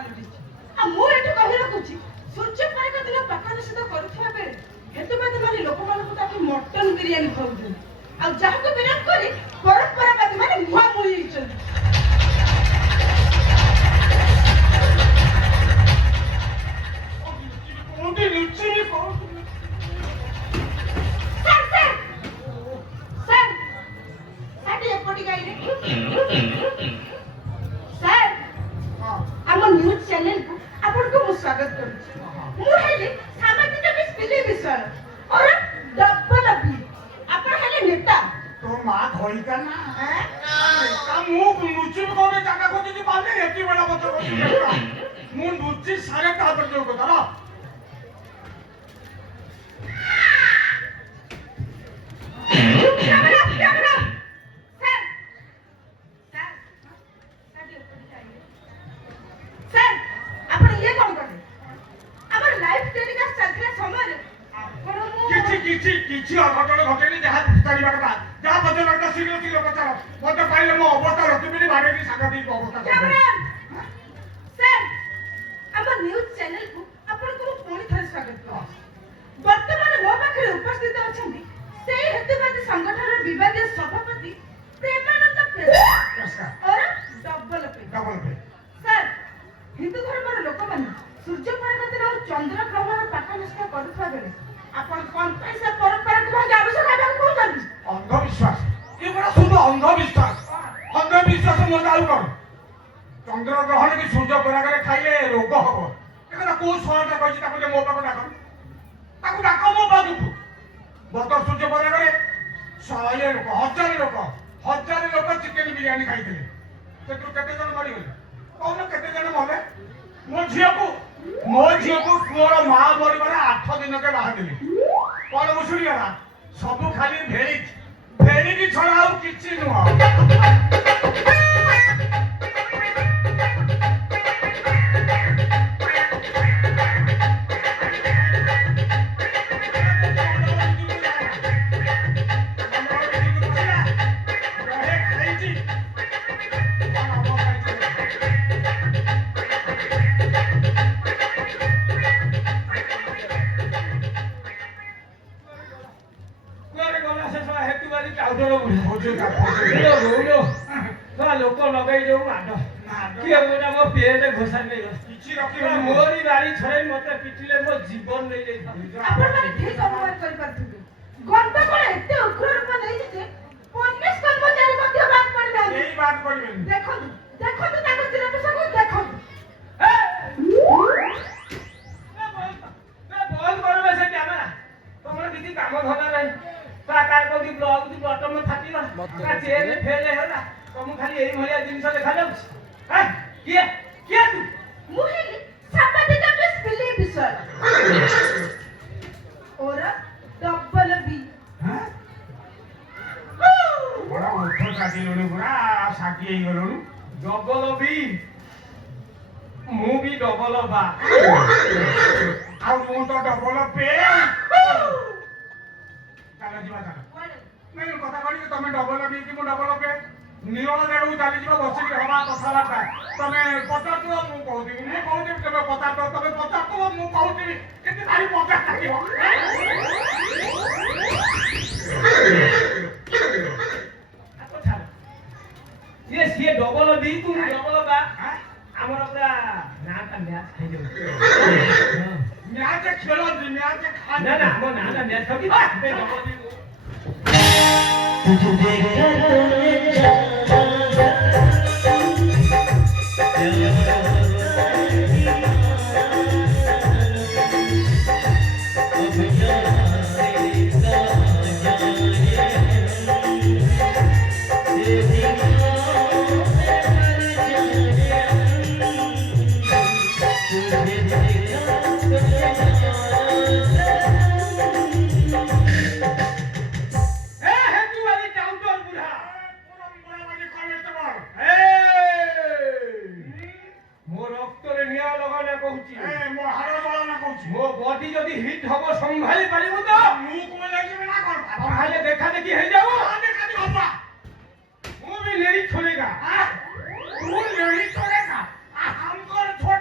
ପାଲଟିଛି। ଆଉ ମୁଁ ଏଠି କହି ରଖୁଛି ସୂର୍ଯ୍ୟ ପାରକ ଦିନ ପାଖାନିଷେଧ କରୁଥିବା ବେଳେ ହେତୁବାଦୀ ମାନେ ଲୋକମାନଙ୍କୁ ତାକୁ ମଟନ ବିରିୟାନୀ ଖାଉଛନ୍ତି। ଆଉ ଯାହାକୁ ବିରୋଧ କରି ପରମ୍ପରାବାଦୀ ମାନେ ମୁହାଁମୁହିଁ ହେଇଛନ୍ତି। ଆମ ନ୍ୟୁଜ ଚ୍ୟାନେଲକୁ ଆପଣଙ୍କୁ ମୁଁ ସ୍ୱାଗତ କରୁଛି। ମୁଁ ହେଲି ସାମାଜିକ ବିଷୟ और डबल भी ଆପଣ ହେଲେ ନେତା। तो मां खोलता ना का मुंह नुची कोने जागा खोजी जी बाले एकी बड़ा बच्चा को मुंह नुची सारे का पर जो को तारा किछि अघटन घटेनी जहा पुछतारिबा कथा जहा बजे लगता शीघ्र शीघ्र पचार मते पाइले मो अवस्था रतिबिनी बाडेनी सागती अवस्था सर हमर न्यूज चैनल को आपन को पुणी थरे स्वागत करछि। वर्तमान मो पाखरे उपस्थित अछंती सेही हेतुवादी संगठन विवादीय सभापति प्रेमानंद और डबल पे सर हिंदू धर्मर लोक माने सूर्य पारक दिन और चंद्र ग्रहण पाठनिष्ठा करुवा बेले आपण कोन पैसा परंपरा को भाग आवश्यक है को जानती अंधविश्वास ये बड़ा शुद्ध अंधविश्वास मत आउ कर चंद्र ग्रहण की सूर्य परागरे खाइले रोग हबो एकरा को सहायता कहि ताको जे मो पाको डाको मो बाजू बतर सूर्य परागरे 100 लोक हजार लोक चिकन बिरयानी खाइथिले सेतु केते जन मरि गेले कोन केते जन मले मो झियो को मोर मां मरिबारे 8 दिन के बाहा दिले कोन मुसुरी गला सब खाली भेरी की छड़ा आउ किछि नुआ लोक लगे जो माड किए गोटा मो पेट घोषा नहीं किछि रखि मोरी बाड़ी छड़े मते पिटिले मो जीवन नहीं जाई आपण माने ठीक अनुमान कर पारथुबे घंटा कोन एते उग्र रूप नै जे पुलिस कर्मचारी मध्ये बात पड़ी ना यही बात पड़ी देखो ताको चिरपुसा को देखो बहुत करबे से कैमरा तमर किछि काम धना नहीं ता काय को दी ब्लॉग दी बॉटम में फाटीला का चेन फेल होला तुम खाली एही भलिया जिंस देखा जाउछ हैं किए तू मुहेली सामाजिक विषय और डबल बी हां बड़ा उठो काटी लोनी पूरा साकी हे गलोनी डबल बी मु भी डबल बा आउ तू तो डबल पे चला जीवा चला नहीं कथा करी तमे डबल बी कि मु डबल पे निरोल देउ चाली जीवा बसी हवा कथा बाता तमे पता तो मु कहूती तमे पता तो मु कहूती केते भारी मजा लागियो ये डबल बी तू डबल बा हमर पूरा ना का मैच खाइ जाउ मैच खेलो मैच खा ना हमर ना का मैच खाबी डबल बी तुझे देखकर मो बॉडी जदी हिट हबो संभाली पारिबो तो मु को लागिबे ना कर पहाले देखा देखी हे जाओ देखा दे बाबा वो भी लेडी छोड़ेगा तू नहीं छोड़ेगा हमको छोड़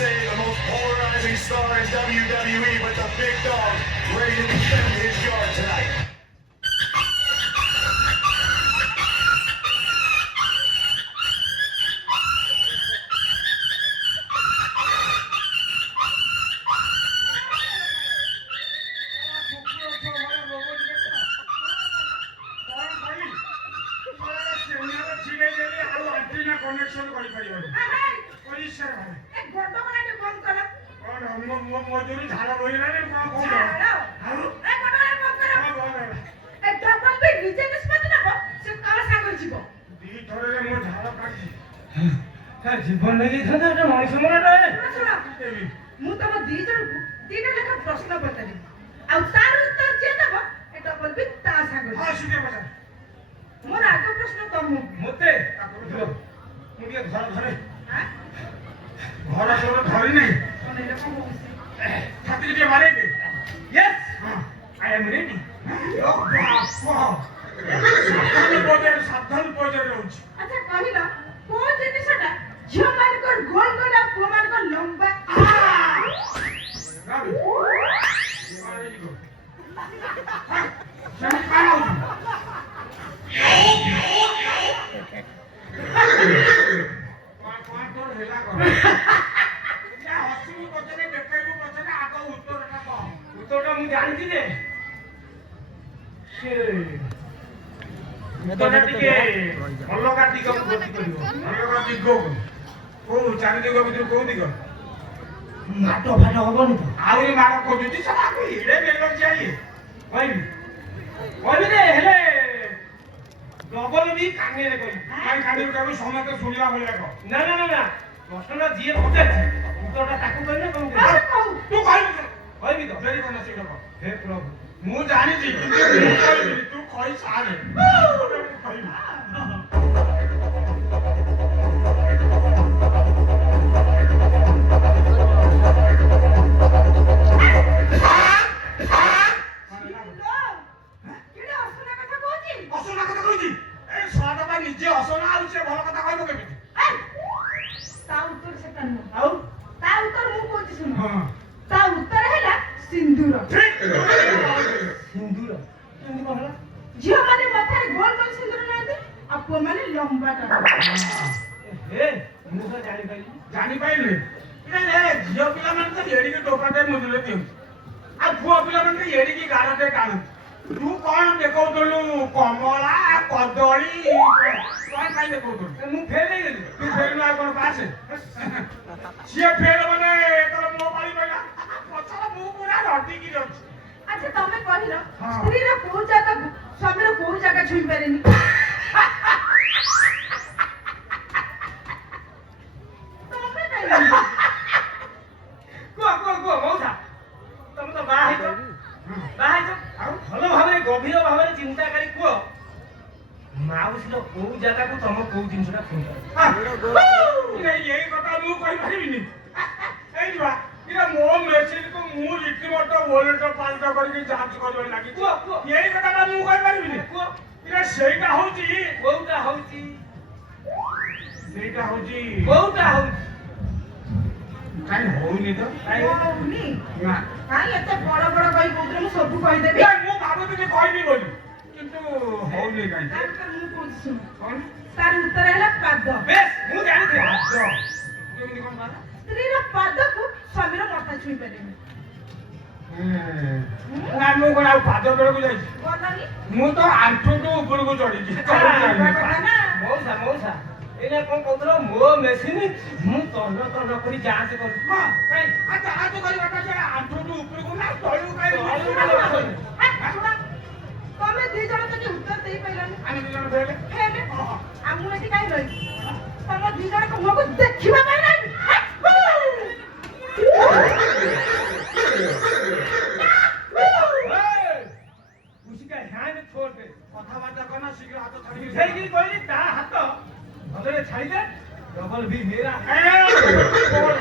say the most polarizing star in WWE, but the big dog ready to defend his yard tonight. Connection କରିପାରିବନି ପରିଷ୍କାର ଭାବେ ଏ ଗୋଟ କଣାଟେ ବନ୍ଦ କର କଣ ମଜୁରୀ ଝାଳ ରହିଲାନି କଣ କହୁଛ ଛାଡ଼ ଏ ଗୋଟ କଣା ବନ୍ଦ କର ହଁ, ବନ୍ଦ ହେଲା। ଏ ଡବଲ ବି ନିଜେ ନିଷ୍ପତ୍ତି ନେବ ସେ କାହା ସାଙ୍ଗରେ ଯିବ ଦି ଥରରେ ମୋ ଝାଳ କାଟିଛି ଜୀବନ ନେଇଯାଇଥାନ୍ତା ଗୋଟେ ମଣିଷ ମରଟା ଶୁଣ ମୁଁ ତମ ଦି ଜଣଙ୍କୁ ଦିଟା ଲେଖା ପ୍ରଶ୍ନ ପଚାରିବି ଆଉ ତାର ଉତ୍ତର ଯିଏ ଦେବ ଏ ଡବଲ ବି ତା ସାଙ୍ଗରେ ହଁ ସିଧେ ପଚାର ମୋର ଆଗ ପ୍ରଶ୍ନ ତମକୁ ମତେ ମୁଁ ଟିକେ ଘର ଧରେ ହାଁ ଘର ତୋର ଧରି ନାହିଁ ଅନେଇଲେ କଣ ହଉଛି ଛାତିକି ଟିକେ ମାରେଇଦେ ୟେସ୍ ହଁ ଆଇ ଆମ୍ ରେଡି ସାବଧାନ ପର୍ଯ୍ୟାୟରେ ରହୁଛି ଆଚ୍ଛା କହିଲ କୋଉ ଜିନିଷଟା ଝିଅମାନଙ୍କର ଗୋଲ ଗୋଲ ଆଉ ପୁଅମାନଙ୍କର ଲମ୍ବା ଉତ୍ତରଟା ମୁଁ ଜାଣିଛି ଯେ ସେ ଉତ୍ତରଟା ଟିକେ ଅଲଗା ଦିଗକୁ ଗତି କରିବ କୋଉ ଚାରି ଦିଗ ଭିତରୁ କୋଉ ଦିଗ ମାଟ ଫାଟ ହବନି ତ ଆହୁରି ମାଡ଼ ଖୋଜୁଛି ସେଟା ଏଡେ ବେଲର ଚାହିଏ କହିବି କହିବି ଯେ ହେଲେ ଡବଲ ବି କାଙ୍ଗେରେ କହିବି କାହିଁ କାଢିବୁ କାଢିବୁ ସମସ୍ତେ ଶୁଣିଲା ଭଳିଆ କହ ନା ନା ନା ନା ପ୍ରଶ୍ନଟା ଯିଏ ପଚାରିଛି ଉତ୍ତରଟା ତାକୁ କହିବି ନା ତମକୁ ଆଚ୍ଛା କହିବି? କହୁ ତୁ କହିବୁ କହିବି ତ ଡେରି କରନା ଶୀଘ୍ର କହ ହେ ପ୍ରଭୁ ମୁଁ ଜାଣିଛି କିନ୍ତୁ ମୁଁ କହିବିନି ତୁ କହି ସାରେ ମୁଁ କହିବି କିଡେ ଅସୁନା କଥା କହୁଛି ଅସନା କଥା କହୁଛି ଏ ଶଳାଟା ବା ନିଜେ ଅସନା ଆଉ ସେ ଭଲ କଥା କହିବ କେମିତି ତା ଉତ୍ତର ସେଟା ନୁହଁ ଆଉ ତା ଉତ୍ତର ମୁଁ କହୁଛି ଶୁଣ ହଁ ତା ଉତ୍ତର ହେଲା ସିନ୍ଦୁର ଠିକ ସିନ୍ଦୁର କେମିତି କଣ ହେଲା ଝିଅମାନେ ମାଥାରେ ଗୋଲ ଗୋଲ ସିନ୍ଦୁର ନାହାନ୍ତି ଆଉ ପୁଅମାନେ ଲମ୍ବା ଟାଣନ୍ତି ହେ ମୁଁ ତ ଜାଣିପାରିଲି ଜାଣିପାରିଲି ଝିଅ ପିଲାମାନେ ତ ଏଡ଼ିକି ଟୋପାଟେ ମୁଣ୍ଡରେ ଦିଅନ୍ତି ଆଉ ପୁଅ ପିଲାମାନେ ଏଡ଼ିକି ଗାରଟେ ଟାଣନ୍ତି ତୁ କଣ ଦେଖଉଥିଲୁ କମଳା କଦଳୀ କଣ ପାଇଁ ଦେଖଉଥିଲୁ ମୁଁ ଫେଲ୍ ହେଇଗଲି ତୁ ଫେରିଲୁ ଆଉ କଣ ପାସେ ସିଏ ଫେଲ ମାନେ ତୋର ମୋ ପାଳି ପଇଲା ପଛରେ ମୁଁ ପୁରା ରଟିକି ଅଛି ଆଚ୍ଛା ତମେ କହିଲ ହଁ। ସ୍ତ୍ରୀର କୋଉ ଜାଗାକୁ ସ୍ୱାମୀର କୋଉ ଜାଗା ଛୁଇଁ ପାରେନି ତମେ କାଇଁ କୁହ ମଉସା ତମେ ତ ବାହା ହେଇଛ ଆଉ ଭଲ ଭାବରେ ଗଭୀର ଭାବରେ ଚିନ୍ତା କରି କୁହ ମାଉସୀର କୋଉ ଜାଗାକୁ ତମ କୋଉ ଜିନିଷଟା ଛୁଇଁପାରେ ଏଇ କଥା ମୁଁ କହିପାରିବିନି ଏଇ ବା ଏଇଟା ମୋ ମେସିନକୁ ମୁଁ ରୀତିମତ ଓଲଟ ପାଲଟ କରିକି ଯାଞ୍ଚ କରିବା ଲାଗି କୁହ ଏଇ କଥାଟା ମୁଁ କହିପାରିବିନି କୁହ ଏଇଟା ସେଇଟା ହଉଛି କୋଉଟା ହଉଛି ସେଇଟା ହଉଛି କୋଉଟା ହଉଛି କାଇଁ ହଉନି ତ ହଉନି ନା କାଇଁ ଏତେ ବଡ ବଡ କହି କହୁଥିଲେ ମୁଁ ସବୁ କହିଦେବି ଏ, ମୁଁ ଭାବୁଥିଲି କହିବି ବୋଲି କିନ୍ତୁ ହଉନି କାଇଁ ତାର ଉତ୍ତର ମୁଁ କହୁଛି ଶୁଣ କଣ ତାର ଉତ୍ତର ହେଲା ପାଦ ବେଶ ମୁଁ ଜାଣିଥିଲି ପାଦ କେମିତି କଣ ପାଦ ସ୍ତ୍ରୀର ପାଦକୁ ସ୍ୱାମୀର ମଥା ଛୁଇଁ ପାରେନି ନା ମୁଁ କଣ ଆଉ ପାଦ ତଳକୁ ଯାଇଛି ଗଲନି ମୁଁ ତ ଆଣ୍ଠୁଠୁ ଉପରକୁ ଚଢିଛି ନା ମଉସା ଏଇନା କଣ କହୁଥିଲ ମୋ ମେସିନ ମୁଁ ତନ୍ନ କରି ଯାଞ୍ଚ କରୁଛି ହଁ କାଇଁ ଯାହାଜ କରିବାଟା ସେ ଆଣ୍ଠୁଠୁ ଉପରକୁ ନା ତଳକୁ କାଇଁ ତମେ ଦି ଜଣ ଯଦି ଉତ୍ତର ଦେଇପାରିଲନି ଆମେ ଦି ଜଣ ଫେଲେ ଫେରେ ଆଉ ମୁଁ ଏଠି କାହିଁ ରହିବି ତମ ଦି ଜଣଙ୍କ ମୁହଁକୁ ଦେଖିବା ପାଇଁ ନାହିଁ ଉସିକା ହ୍ୟାଣ୍ଡ ଛୋଟ କଥାବାର୍ତ୍ତା କର ନା ଶୀଘ୍ର ହାତ ଛାଡିକି ସେଇକି କହିଲି ତା ହାତ ଭଲରେ ଛାଡ଼ିଦେ ଡବଲ ବି ମେରା ଏ, ବଲ